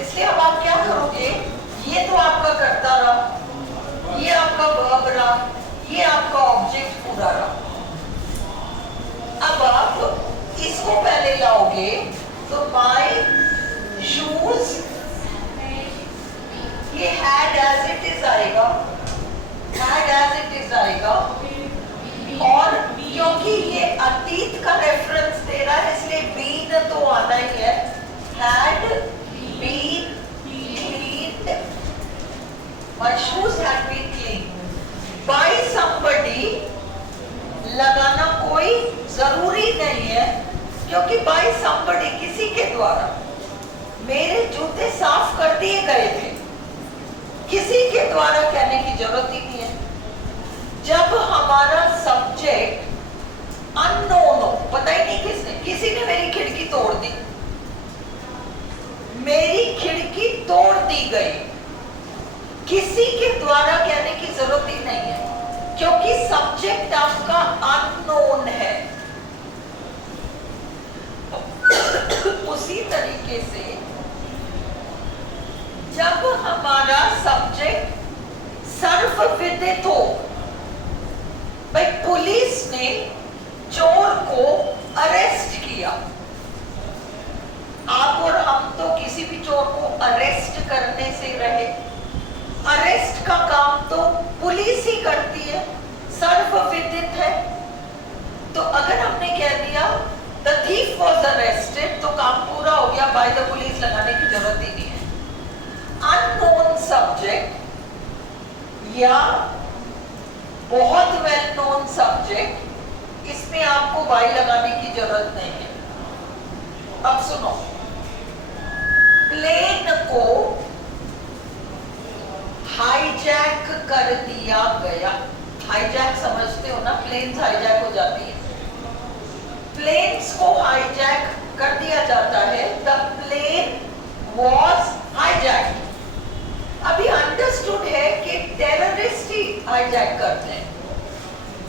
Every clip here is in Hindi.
इसलिए अब आप क्या करोगे, ये तो आपका कर्ता रहा, ये आपका वर्ब रहा, ये आपका ऑब्जेक्ट पूरा रहा। अब आप इसको पहले लाओगे तो माय शूज, ये हैड एज इट इज आएगा, हैड एज इट इज आएगा, और क्योंकि ये अतीत का रेफरेंस दे रहा है इसलिए बीन तो आना ही है। Had been cleaned, my shoes had been cleaned by somebody, लगाना कोई जरूरी नहीं है क्योंकि बाय समबडी किसी के द्वारा मेरे जूते साफ कर दिए गए थे, किसी के द्वारा कहने की जरूरत ही नहीं है। जब हमारा सब्जेक्ट अननोन हो, पता ही नहीं किसने, किसी ने मेरी खिड़की तोड़ दी, मेरी खिड़की तोड़ दी गई, किसी के द्वारा कहने की जरूरत ही नहीं है क्योंकि सब्जेक्ट आपका अननोन है। उसी तरीके से जब हमारा सब्जेक्ट सर्वविदित हो, भाई पुलिस ने चोर को अरेस्ट किया, आप और हम तो किसी भी चोर को अरेस्ट करने से रहे, अरेस्ट का काम तो पुलिस ही करती है, सर्वविदित है। तो अगर हमने कह दिया द थीफ वाज अरेस्टेड तो काम पूरा हो गया, बाय द पुलिस लगाने की जरूरत ही नहीं है। अननोन सब्जेक्ट या बहुत वेल नोन सब्जेक्ट, इसमें आपको बाय लगाने की जरूरत नहीं है। अब सुनो, प्लेन को हाईजैक कर दिया गया, हाईजैक समझते हो ना, प्लेन्स हाईजैक हो जाती है, प्लेन्स को हाईजैक कर दिया जाता है, द प्लेन वॉज हाईजैक। अभी अंडरस्टूड है कि टेररिस्ट ही हाईजैक करते हैं,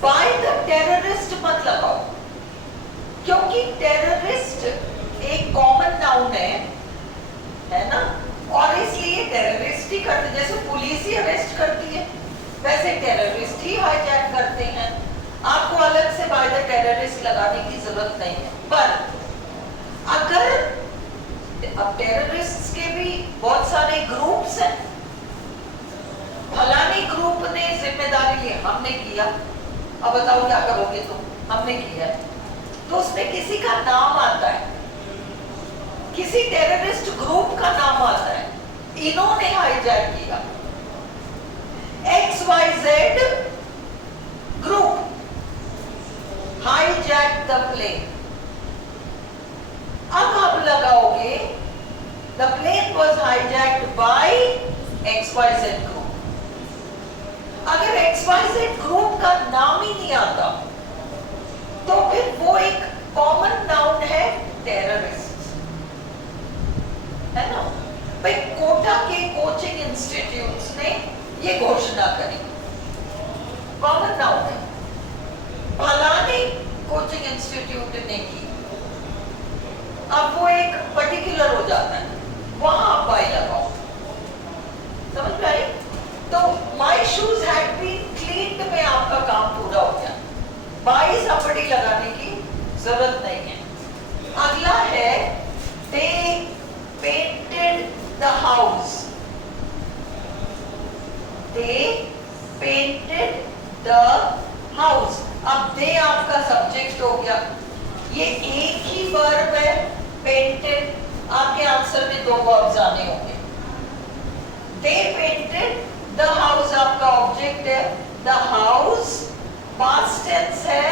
बाय द टेररिस्ट मत लगाओ क्योंकि टेररिस्ट एक कॉमन नाउन है ना, और इसलिए टेररिस्ट ही करते, जैसे पुलिस ही अरेस्ट करती है वैसे टेररिस्ट ही हाईजैक करते हैं। आपको अलग से बाय द टेररिस्ट लगाने की जरूरत नहीं है। पर अगर अब टेररिस्ट के भी बहुत सारे ग्रुप्स हैं, फलानी ग्रुप ने जिम्मेदारी ली, हमने किया, अब बताओ क्या करोगे तुम, हमने किया, तो उसमें किसी का नाम आता है, किसी टेररिस्ट ग्रुप का नाम आता है, इन्होंने हाईजैक किया, XYZ group hijack the plane. अब आप लगाओगे the plane was hijacked by XYZ group. अगर XYZ ग्रुप का नाम ही नहीं आता तो फिर वो एक कॉमन नाउन है, टेररिस्ट, है ना। भाई कोटा के कोचिंग इंस्टीट्यूट्स ने ये घोषणा करी, कॉमन नाउन है, फलाने कोचिंग इंस्टीट्यूट ने की, अब वो एक पर्टिकुलर हो जाता है, वहां आप बाय लगाओ, समझ में आई। तो my shoes had been cleaned में आपका काम पूरा हो गया, बाय समबडी लगाने की जरूरत नहीं है। अगला है they painted the house, they painted the house. अब दे आपका सब्जेक्ट हो गया, ये एक ही वर्ब है पेंटेड, आपके आंसर में दो वर्ब्स आने होंगे। दे पेंटेड द हाउस आपका ऑब्जेक्ट है, द हाउस पास्ट टेंस है,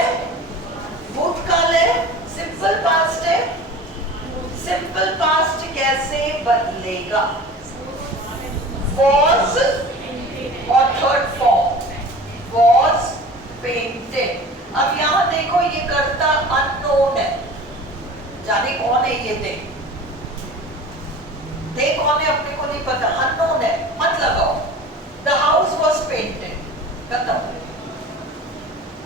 भूतकाल है, सिंपल पास्ट है, सिंपल पास्ट कैसे बदलेगा, was और थर्ड फॉर्म was painted। अब यहां देखो ये कर्ता अननोन है, जाने कौन है ये दे कौन है अपने को नहीं पता, अननोन है, मत लगाओ। द हाउस वॉज पेंटेड, खत्म।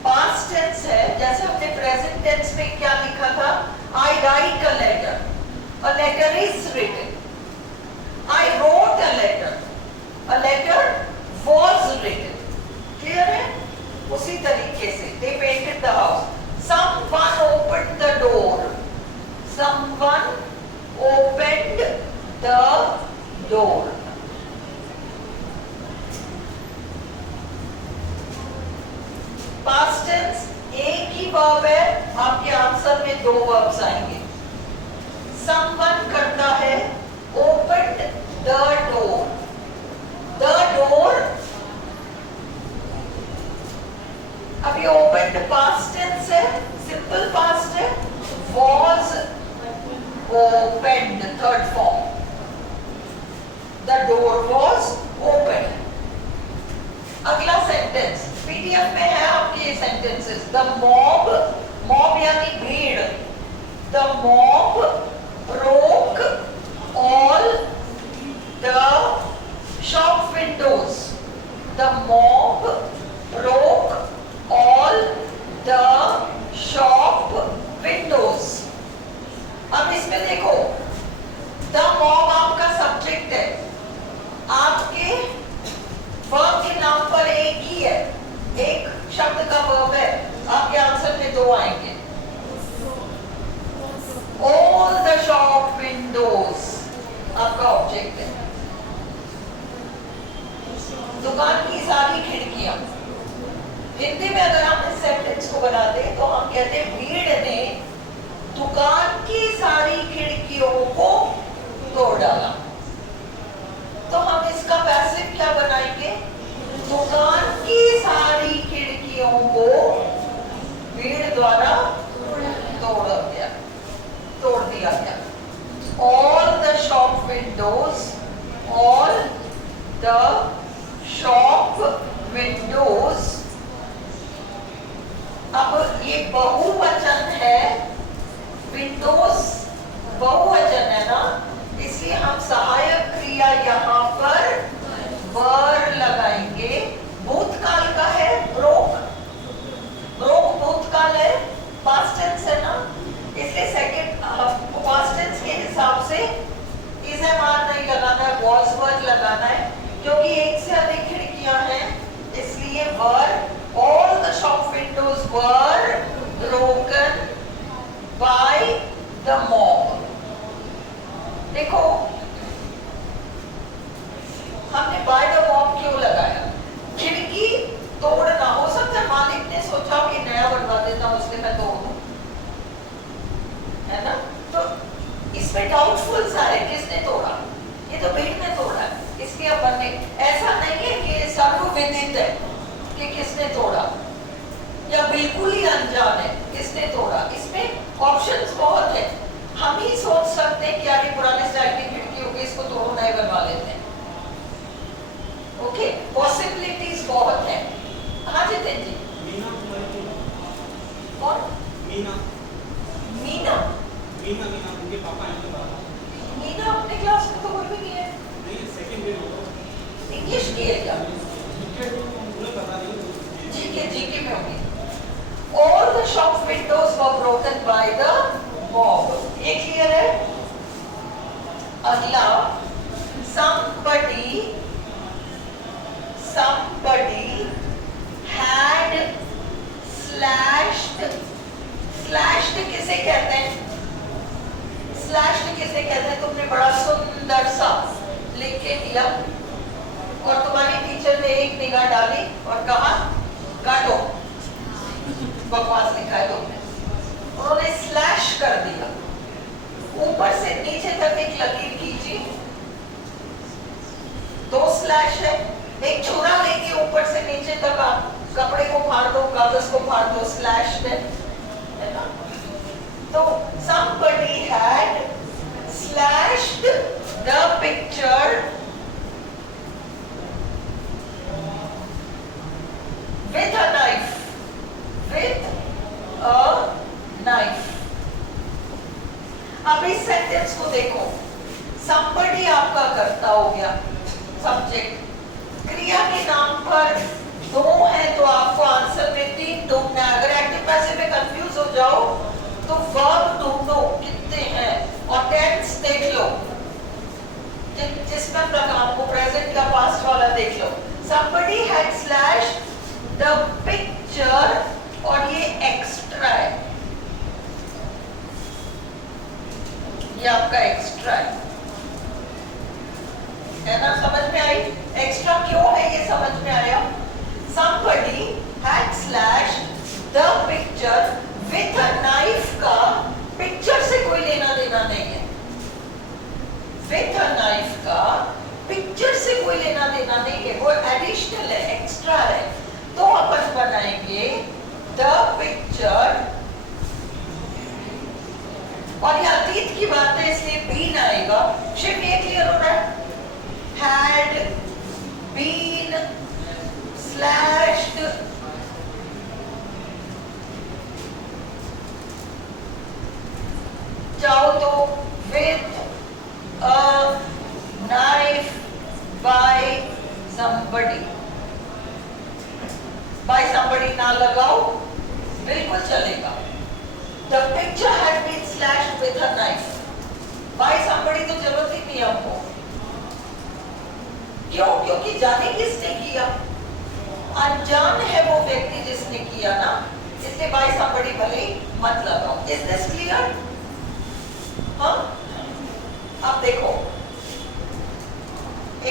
पास्ट टेंस है, जैसे हमने प्रेजेंट टेंस में क्या लिखा था, I write a letter is written. a letter. A letter was written. Clear है? उसी तरीके से they painted the house. Someone opened the door. Someone opened the door. Past tense एक ही वर्ब है, आपके आंसर में दो वर्ब्स आएंगे. Someone करता है opened the door. The door अभी opened past tense है, simple past है, was opened third form. The door was opened. अगला सेंटेंस पीडीएफ में है आपके ये सेंटेंसेस. द मॉब यानी भीड़. The mob broke all the shop windows. The mob broke all the shop windows. अब इसमें देखो, the mob आपका सब्जेक्ट है, आपके वर्ब के नाम पर एक ही है, एक शब्द का वर्ब है, आपके आंसर में दो आएंगे. All the shop windows आपका ऑब्जेक्ट है. दुकान की सारी खिड़कियां. हिंदी में अगर हम इस सेंटेंस को बनाते तो हम कहते हैं भीड़ ने दुकान की सारी खिड़कियों को तोड़ डाला. तो हम इसका पैसिव क्या बनाएंगे? दुकान की सारी खिड़कियों को भीड़ द्वारा तोड़ दिया गया. All the shop windows, all the shop windows. अब ये बहुवचन है, विंडोज बहुवचन है ना, इसलिए हम सहायक क्रिया यहाँ पर वर लगाएंगे. भूतकाल का है ब्रोक. ब्रोक भूतकाल है, पास्ट टेंस है ना, इसलिए सेकंड पास्ट टेंस के हिसाब से इज एम आर नहीं लगाना है, वॉज वर लगाना है, क्योंकि एक से अधिक खिड़कियां हैं, इसलिए were. All the shop windows were broken by the mob. देखो हमने बाय द मॉब क्यों लगाया? खिड़की तोड़ना. हो सकता है मालिक ने सोचा कि नया बनवा देता हूं, इसलिए मैं तोड़ दूं, है ना. तो इसमें डाउटफुल सा है, किसने तोड़ा? ये तो भीड़ ने तोड़ा, इसलिए अपन ने. ऐसा नहीं है कि सर्वविदित है कि किसने तोड़ा, या बिल्कुल ही अनजान है किसने तोड़ा. इसमें ऑप्शंस बहुत है. हम ही सोच सकते हैं कि यार पुराने स्टाइल की खिड़की होगी, इसको तोड़ो नए बनवा लेते हैं. ओके, पॉसिबिलिटीज बहुत है. हाँ जितेंद्र जी. कौन? मीना. उनके पापा हैं. मीना अपने क्लास में तो कोई भी नहीं है. नहीं, सेकंड ईयर होगा. इंग्लिश की है क्या? पता नहीं. जीके में होगी. All the shop windows were broken by the mob. ये क्लियर है? अगला somebody had slashed किसे कहते हैं? तुमने बड़ा सुंदर सा लिख के दिया और तुम्हारी टीचर ने एक निगाह डाली और कहा काटो. बकवास लिखा है तुमने. उन्होंने स्लैश कर दिया. ऊपर से नीचे तक एक लकीर खींची, दो स्लैश है. एक छुरा लेके ऊपर से नीचे तक कपड़े को फाड़ दो, कागज को फाड़ दो, स्लैश है ना. तो somebody had slashed the picture with a knife. अब इस सेंटेंस को देखो. somebody आपका कर्ता हो गया, सब्जेक्ट. क्रिया के नाम पर दो है तो आपको आंसर में तीन ढूंढना है. अगर एक्टिव पैसिव में कंफ्यूज हो जाओ तो वर्ब ढूंढो कितने हैं और टेंस देख लो जिसमें प्रकार somebody had slashed the picture और ये एक्स्ट्रा ये आपका एक्स्ट्रा है ना, समझ में आई? एक्स्ट्रा क्यों है ये समझ में आया? somebody had slashed the picture with a knife का पिक्चर से कोई लेना देना नहीं है, with a knife का पिक्चर से कोई लेना देना नहीं है, वो एडिशनल है, एक्स्ट्रा है। तो अपन बनाएंगे द पिक्चर, और ये अतीत की बात है इसलिए बीन आएगा। शिव ये क्लियर हो रहा है? हैड बीन स्लैश्ड चाहो तो with a knife by somebody, by somebody ना लगाओ, बिल्कुल चलेगा। The picture had been slashed with a knife. By somebody तो जरूरत ही नहीं हमको। क्यों? क्योंकि जाने किसने किया, अनजान है वो व्यक्ति जिसने किया ना, इसलिए by somebody भले मत लगाओ। Is this clear? हाँ? अब देखो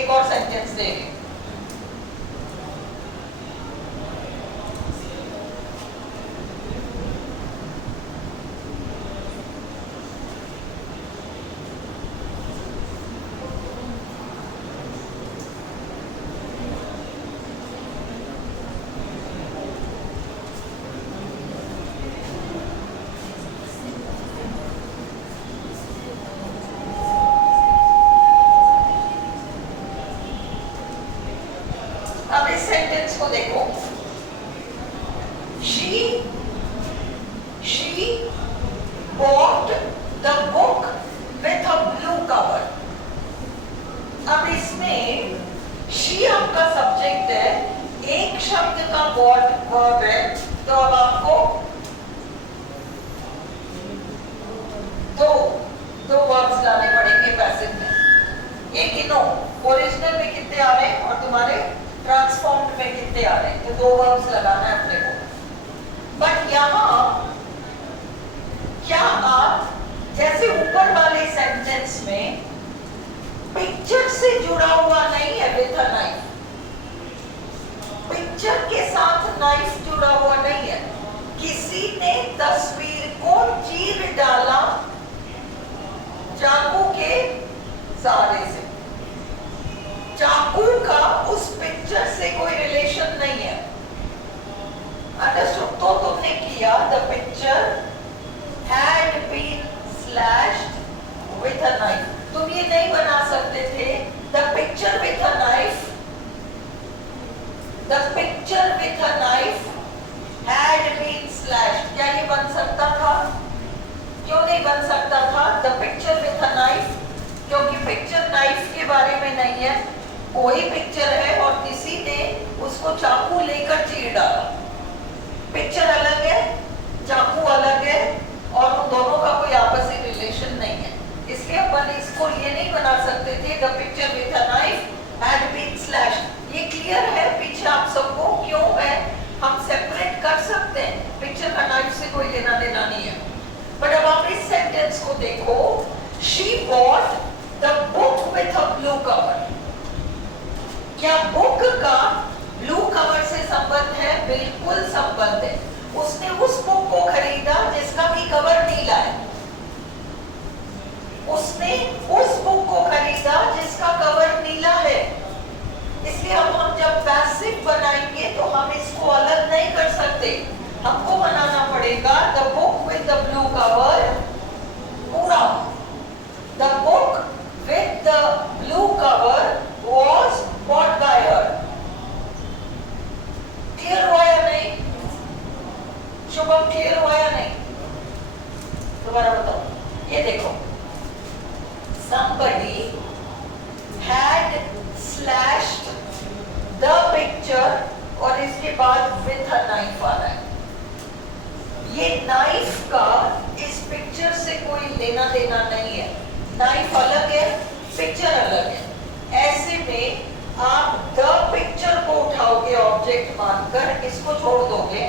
एक और सेंटेंस दे रही। अब इस सेंटेंस को देखो, she bought the book with a blue cover। अब इसमें she आपका सब्जेक्ट है, एक शब्द का bought वर्ब है, तो अब आपको दो वर्ब्स लाने पड़ेंगे पैसिव में। ये गिनो ओरिजिनल में कितने आ रहे हैं और तुम्हारे ट्रांसफॉर्म्ड में कितने आ रहे हैं, तो दो वर्ब्स लगाना है अपने को। बट यहाँ क्या आप जैसे ऊपर वाले सेंटेंस में पिक्चर से जुड़ा हुआ नहीं है विद अ नाइफ, पिक्चर के साथ नाइफ जुड़ा हुआ नहीं है, किसी ने तस्वीर को चीर डाला चाकू के सहारे से, चाकू का उस पिक्चर से कोई रिलेशन नहीं है। अंडरस्टूड? तो तुमने किया the picture had been slashed with a knife. तुम ये नहीं बना सकते थे the picture with a knife, the picture with a knife had been slashed. क्या ये बन सकता था? क्यों नहीं बन सकता था the picture with a knife? क्योंकि पिक्चर नाइफ के बारे में नहीं है, कोई पिक्चर है और किसी ने उसको चाकू लेकर चीर डाला। पिक्चर अलग है, चाकू अलग है, और उन दोनों का कोई आपसी रिलेशन नहीं है, इसलिए अपन इसको ये नहीं बना सकते थे the picture with a knife had been slashed. ये क्लियर है पीछे आप सबको क्यों है? हम सेपरेट कर सकते हैं, पिक्चर का नाइफ से कोई लेना देना नहीं है। बट अब आप इस सेंटेंस को देखो, she bought the book with a blue cover. क्या बुक का ब्लू कवर से संबंध है? बिल्कुल संबंध है। उसने उस बुक को खरीदा जिसका भी कवर नीला है, उसने उस बुक को खरीदा जिसका कवर नीला है। इसलिए अब हम जब पैसिव बनाएंगे तो हम इसको अलग नहीं कर सकते, हमको बनाना पड़ेगा the book with the blue cover पूरा। The book with the blue cover was bought by her। Clear हुआ या नहीं? शुभम क्लियर हुआ या नहीं? दोबारा बताओ। ये देखो, somebody had slashed the picture और इसके बाद with a knife आ रहा है। ये नाइफ का इस पिक्चर से कोई लेना देना नहीं है, नाइफ अलग है, पिक्चर अलग है। ऐसे में आप द पिक्चर को ऑब्जेक्ट मानकर इसको छोड़ दोगे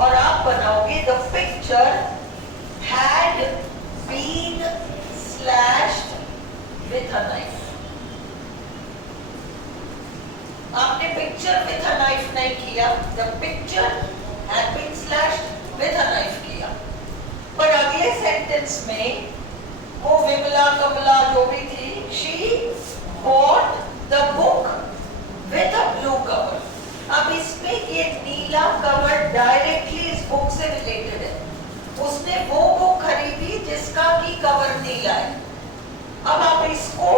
और आप बनाओगे the picture had been slashed with a knife. आपने पिक्चर विथ अ नाइफ नहीं किया, the picture had been slashed with a knife किया। पर अगले सेंटेंस में वो विमला कमला जो भी थी, she bought the book with a blue cover. अब इसमें ये नीला कवर डायरेक्टली इस बुक से रिलेटेड है। उसने वो बुक खरीदी जिसका की कवर नीला है। अब आप इसको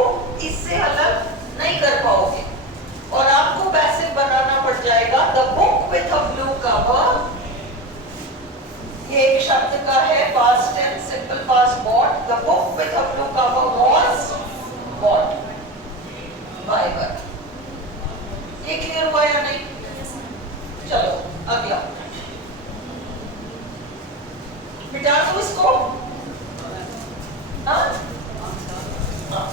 इससे अलग नहीं कर पाओगे और आपको पैसिव बनाना पड़ जाएगा the book with a blue cover. ये एक शब्द का है past tense simple past bought. The book with a blue cover was bought by her. ये क्लियर हुआ या नहीं? चलो अगला मिटा दो इसको। हाँ? हाँ।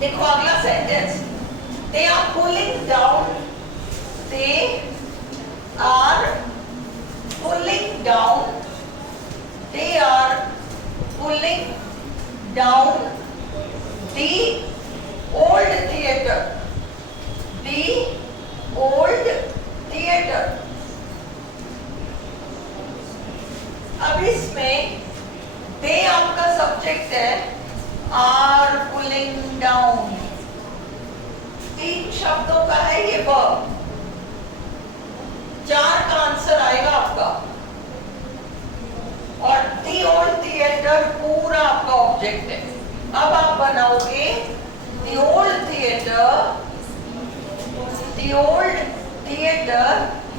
देखो अगला sentence, they are pulling down, they are pulling down, they are pulling down the old theatre, the old theatre. अब इसमें दे आपका सब्जेक्ट है, आर पुलिंग डाउन 3 शब्दों का है ये वर्ब। 4 का आंसर आएगा आपका और दी ओल्ड थिएटर पूरा आपका ऑब्जेक्ट है। अब आप बनाओगे दी old theatre, the old theatre.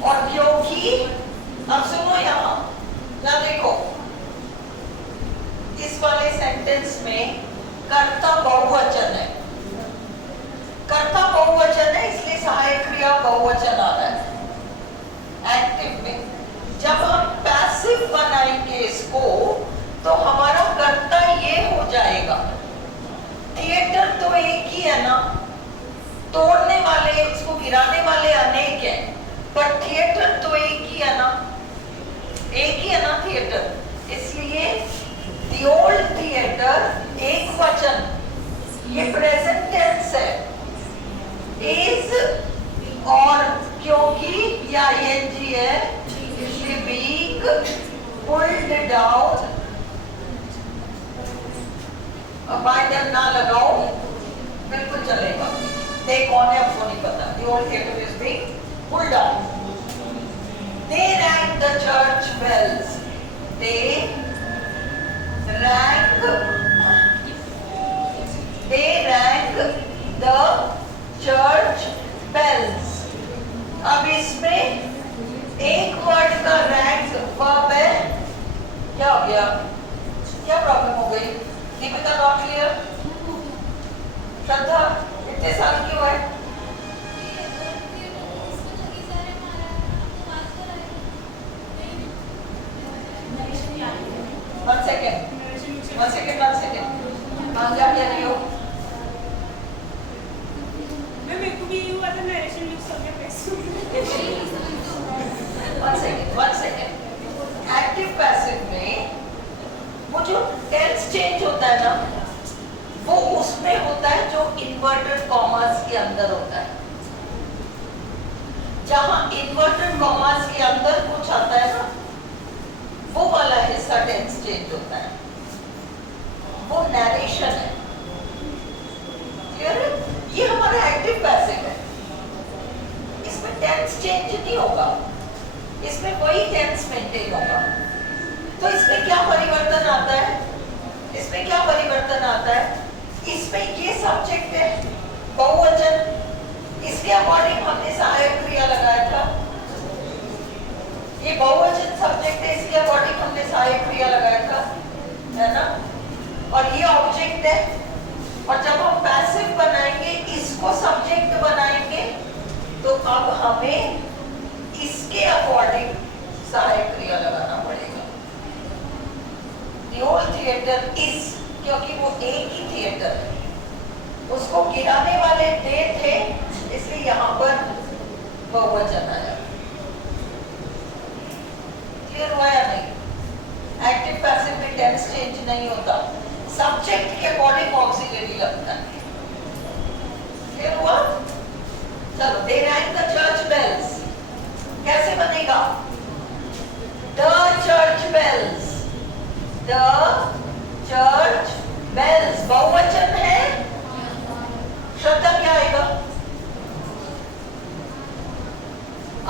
और क्योंकि अब सुनो यहां देखो इस वाले सेंटेंस में कर्ता बहुवचन है, कर्ता बहुवचन है इसलिए सहायक क्रिया बहुवचन आ रहा है एक्टिव में। जब हम पैसिव बनाएंगे इसको तो हमारा कर्ता ये हो जाएगा, थिएटर तो एक ही है ना, तोड़ने वाले उसको गिराने वाले अनेक हैं, पर थिएटर तो एक ही है ना, एक ही है ना थिएटर। इसलिए The old theater एक वचन, ये प्रेजेंट टेंस है, is और क्योंकि या ing है इसलिए being pulled down। अब बाइंडर ना लगाओ बिल्कुल चलेगा, they कौन है आपको नहीं पता। The old theater is being pulled down। They rang the church bells, they rang the church bells। अब इसमें एक वर्ड का रैंक वर्ब है, क्या हो गया, क्या प्रॉब्लम हो गई? Deepika not clear? श्रद्धा इतने साल क्यों है? One second. हाँ क्या कह रही हो? मेरे को भी हुआ था नरेशन मिक्स हो गया पैसे। One second. एक्टिव पैसिव में वो जो टेंस चेंज होता है ना, वो उसमें होता है जो इन्वर्टेड कॉमास के अंदर होता है। जहां इन्वर्टेड कॉमास के अंदर कुछ आता है ना, वो वाला हिस्सा टेंस चेंज होता है, वो नरेशन है। क्लियर है? ये हमारा एक्टिव पैसिव है, इसमें टेंस चेंज नहीं होगा, इसमें वही टेंस मेंटेन होगा। तो इसमें क्या परिवर्तन आता है? इसमें क्या परिवर्तन आता है? इसमें ये सब्जेक्ट है बहुवचन, इसके अकॉर्डिंग हमने सहायक क्रिया लगाया था। ये बहुवचन सब्जेक्ट है, इसके अकॉर्डिंग हमने सहायक क्रिया लगाया था, है ना? और ये ऑब्जेक्ट है, और जब हम पैसिव बनाएंगे, इसको सब्जेक्ट बनाएंगे, तो अब हमें इसके अकॉर्डिंग सहायक क्रिया लगाना पड़ेगा। The whole theater is, क्योंकि वो एक ही थिएटर है, उसको गिराने वाले दे थे, इसलिए यहाँ पर बहुवचन आया। क्लियर हुआ या नहीं? एक्टिव पैसिव में टेंस चेंज नहीं होता, सब्जेक्ट के अकॉर्डिंग ऑक्सिलरी लगता है। क्लियर हुआ? चलो, they rang the church bells, कैसे बनेगा? The church bells, the church bells बहुवचन है, श्रद्धा क्या आएगा?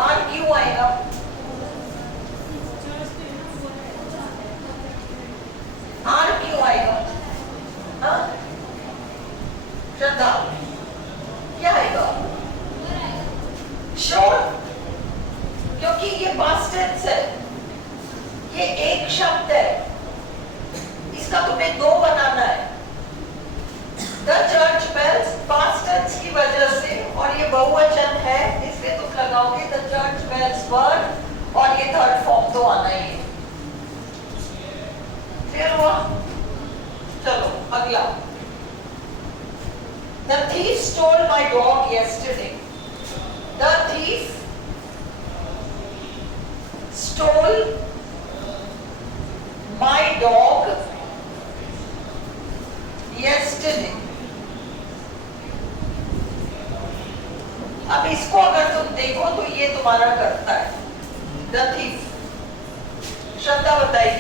आर क्यों आएगा? आर क्यों आएगा? हाँ? श्रद्धा क्या आएगा? श्योर, क्योंकि ये पास्ट टेंस है, ये एक शब्द है, इसका तुम्हें दो बनाना है। The church bells past tense की वजह से, और ये बहुवचन है, इसलिए तुम लगाओगे द चर्च बेल्स वर्ड, और ये थर्ड फॉर्म तो आना ही है। क्लियर हुआ? चलो अगला। The thief stole my dog yesterday. The thief stole my dog yesterday. अब इसको अगर तुम देखो तो ये तुम्हारा करता है द thief। श्रद्धा बताइए।